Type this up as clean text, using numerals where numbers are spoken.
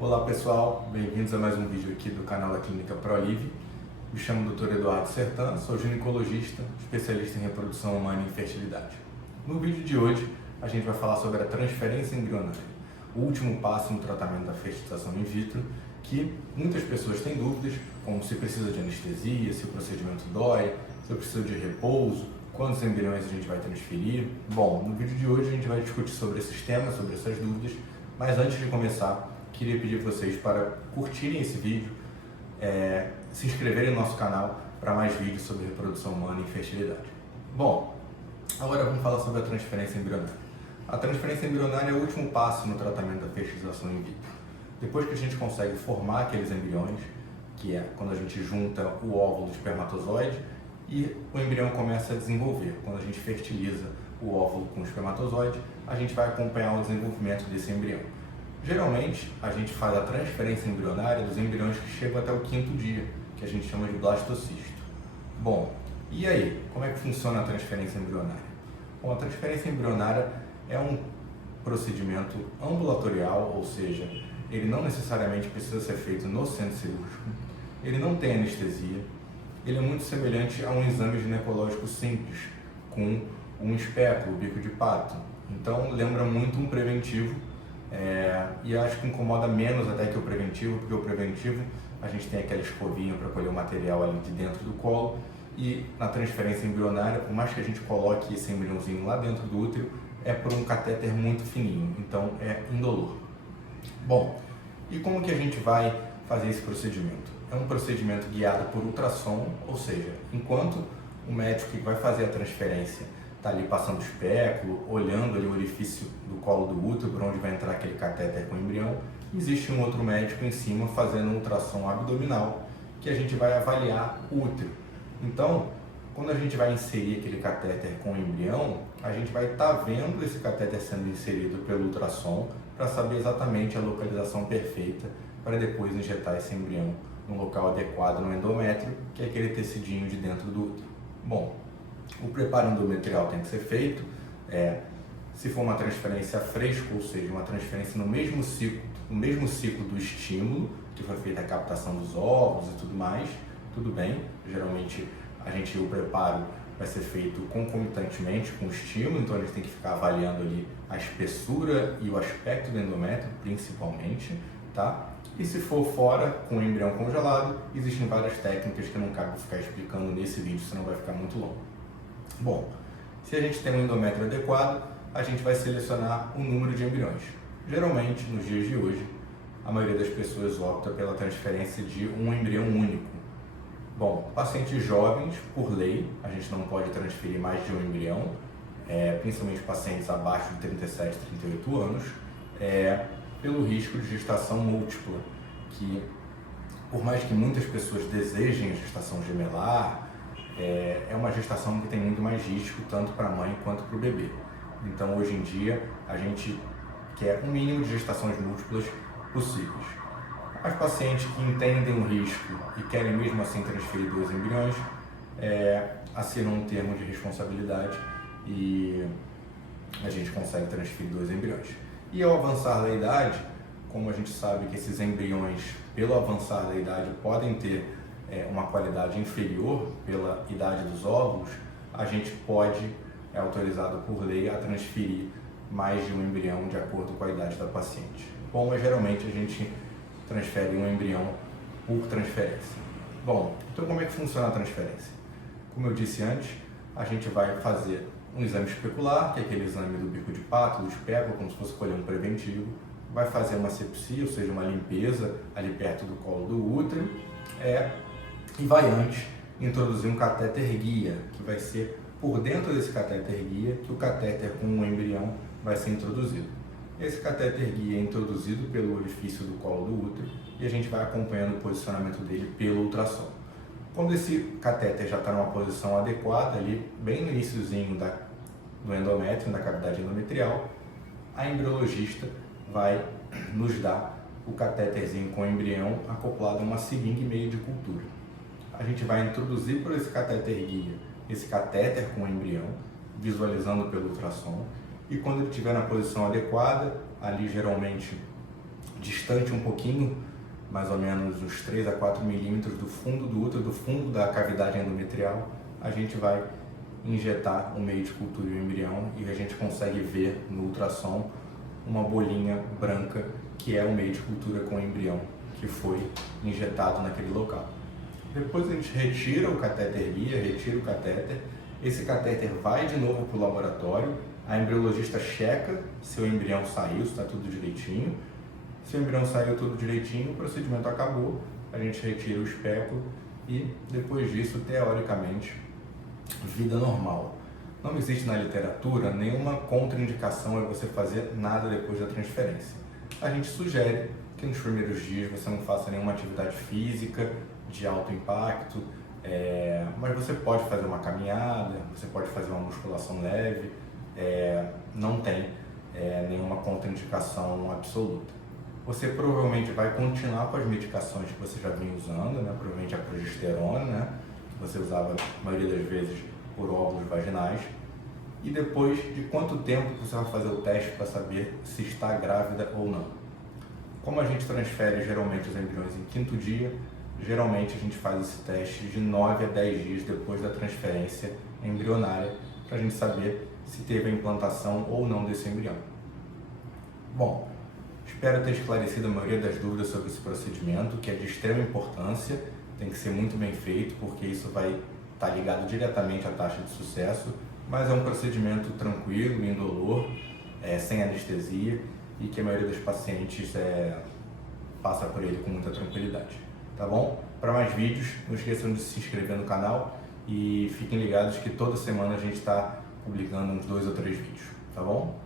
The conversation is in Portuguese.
Olá pessoal, bem-vindos a mais um vídeo aqui do canal da Clínica ProLive. Me chamo Dr. Eduardo Sertan, sou ginecologista, especialista em reprodução humana e fertilidade. No vídeo de hoje, a gente vai falar sobre a transferência embrionária, o último passo no tratamento da fertilização in vitro, que muitas pessoas têm dúvidas, como se precisa de anestesia, se o procedimento dói, se eu preciso de repouso, quantos embriões a gente vai transferir. Bom, no vídeo de hoje a gente vai discutir sobre esses temas, sobre essas dúvidas, mas antes de começar, queria pedir vocês para curtirem esse vídeo, se inscreverem no nosso canal para mais vídeos sobre reprodução humana e fertilidade. Bom, agora vamos falar sobre a transferência embrionária. A transferência embrionária é o último passo no tratamento da fertilização in vitro. Depois que a gente consegue formar aqueles embriões, que é quando a gente junta o óvulo do espermatozoide e o embrião começa a desenvolver. Quando a gente fertiliza o óvulo com o espermatozoide, a gente vai acompanhar o desenvolvimento desse embrião. Geralmente, a gente faz a transferência embrionária dos embriões que chegam até o 5º dia, que a gente chama de blastocisto. Bom, e aí, como é que funciona a transferência embrionária? Bom, a transferência embrionária é um procedimento ambulatorial, ou seja, ele não necessariamente precisa ser feito no centro cirúrgico, ele não tem anestesia, ele é muito semelhante a um exame ginecológico simples, com um espéculo, bico de pato. Então, lembra muito um preventivo, e acho que incomoda menos até que o preventivo, porque o preventivo a gente tem aquela escovinha para colher o material ali de dentro do colo, e na transferência embrionária, por mais que a gente coloque esse embriãozinho lá dentro do útero, é por um catéter muito fininho, então é indolor. Bom, e como que a gente vai fazer esse procedimento? É um procedimento guiado por ultrassom, ou seja, enquanto o médico que vai fazer a transferência está ali passando o espéculo, olhando ali o orifício do colo do útero, por onde vai entrar aquele catéter com o embrião, existe um outro médico em cima fazendo um ultrassom abdominal, que a gente vai avaliar o útero. Então, quando a gente vai inserir aquele catéter com o embrião, a gente vai estar vendo esse catéter sendo inserido pelo ultrassom para saber exatamente a localização perfeita para depois injetar esse embrião no local adequado no endométrio, que é aquele tecidinho de dentro do útero. Bom, o preparo endometrial tem que ser feito, se for uma transferência fresca, ou seja, uma transferência no mesmo ciclo do estímulo, que foi feita a captação dos óvulos e tudo mais, tudo bem. Geralmente o preparo vai ser feito concomitantemente com o estímulo, então a gente tem que ficar avaliando ali a espessura e o aspecto do endométrio, principalmente, tá? E se for fora, com o embrião congelado, existem várias técnicas que não cabe ficar explicando nesse vídeo, senão vai ficar muito longo. Bom, se a gente tem um endométrio adequado, a gente vai selecionar o número de embriões. Geralmente, nos dias de hoje, a maioria das pessoas opta pela transferência de um embrião único. Bom, pacientes jovens, por lei, a gente não pode transferir mais de um embrião, principalmente pacientes abaixo de 37, 38 anos, pelo risco de gestação múltipla, que por mais que muitas pessoas desejem gestação gemelar, é uma gestação que tem muito mais risco, tanto para a mãe quanto para o bebê. Então, hoje em dia, a gente quer um mínimo de gestações múltiplas possíveis. As pacientes que entendem o risco e querem mesmo assim transferir 2 embriões, assinam um termo de responsabilidade e a gente consegue transferir 2 embriões. E ao avançar da idade, como a gente sabe que esses embriões, pelo avançar da idade, podem ter uma qualidade inferior pela idade dos óvulos, a gente pode, é autorizado por lei, a transferir mais de um embrião de acordo com a idade da paciente. Bom, mas geralmente a gente transfere um embrião por transferência. Bom, então como é que funciona a transferência? Como eu disse antes, a gente vai fazer um exame especular, que é aquele exame do bico de pato, do espéculo, como se fosse colher um preventivo, vai fazer uma sepsia, ou seja, uma limpeza ali perto do colo do útero, e vai antes introduzir um catéter guia, que vai ser por dentro desse catéter guia que o catéter com o embrião vai ser introduzido. Esse catéter guia é introduzido pelo orifício do colo do útero e a gente vai acompanhando o posicionamento dele pelo ultrassom. Quando esse catéter já está numa posição adequada, ali bem no iniciozinho do endométrio, da cavidade endometrial, a embriologista vai nos dar o catéterzinho com o embrião acoplado a uma seringa e meio de cultura. A gente vai introduzir por esse catéter guia, esse catéter com o embrião, visualizando pelo ultrassom, e quando ele estiver na posição adequada, ali geralmente distante um pouquinho, mais ou menos uns 3 a 4 milímetros do fundo do útero, do fundo da cavidade endometrial, a gente vai injetar o meio de cultura e o embrião e a gente consegue ver no ultrassom uma bolinha branca que é o meio de cultura com o embrião que foi injetado naquele local. Depois a gente retira o catéter guia, retira o catéter, esse catéter vai de novo para o laboratório, a embriologista checa se o embrião saiu, se está tudo direitinho. Se o embrião saiu tudo direitinho, o procedimento acabou, a gente retira o espéculo e depois disso, teoricamente, vida normal. Não existe na literatura nenhuma contraindicação a você fazer nada depois da transferência. A gente sugere que nos primeiros dias você não faça nenhuma atividade física de alto impacto, mas você pode fazer uma caminhada, você pode fazer uma musculação leve, não tem nenhuma contraindicação absoluta. Você provavelmente vai continuar com as medicações que você já vinha usando, né? Provavelmente a progesterona, né? Que você usava a maioria das vezes por óvulos vaginais. E depois de quanto tempo você vai fazer o teste para saber se está grávida ou não? Como a gente transfere geralmente os embriões em 5º dia, geralmente a gente faz esse teste de 9 a 10 dias depois da transferência embrionária para a gente saber se teve a implantação ou não desse embrião. Bom, espero ter esclarecido a maioria das dúvidas sobre esse procedimento, que é de extrema importância, tem que ser muito bem feito, porque isso vai estar ligado diretamente à taxa de sucesso, mas é um procedimento tranquilo, indolor, sem anestesia, e que a maioria dos pacientes passa por ele com muita tranquilidade. Tá bom? Para mais vídeos, não esqueçam de se inscrever no canal e fiquem ligados que toda semana a gente está publicando uns 2 ou 3 vídeos, tá bom?